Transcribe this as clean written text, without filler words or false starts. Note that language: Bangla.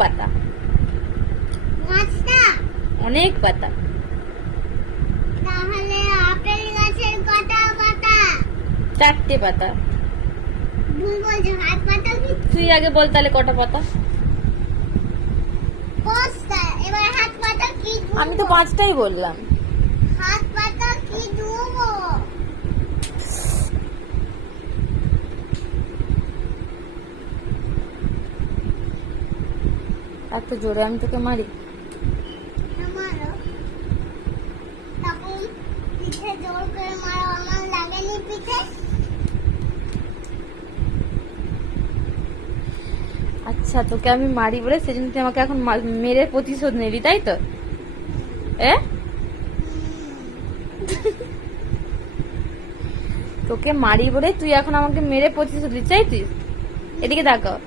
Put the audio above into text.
পাতা? পাঁচটা। অনেক পাতা। তাহলে আপেল গাছের কটা পাতা? 4টে পাতা। ভুল বলছো, হাত পাতা কি? তুই আগে বল তাহলে কটা পাতা। 5টা। এবার হাত পাতা কি? আমি তো 5টাই বললাম। হাত পাতা কি ধুবো? এত জোরে আমি তোকে মারি? মারো। তখন পিঠে জোর করে মারো, আমার লাগেনি পিঠে। আচ্ছা, তোকে আমি মারি বলে সেজন্য তুই আমাকে এখন মেরে প্রতিশোধ নিবি, তাই তো? তোকে মারি বলে তুই এখন আমাকে মেরে প্রতিশোধ দিচ্ছিস, তাই তুই? এদিকে তাকাও।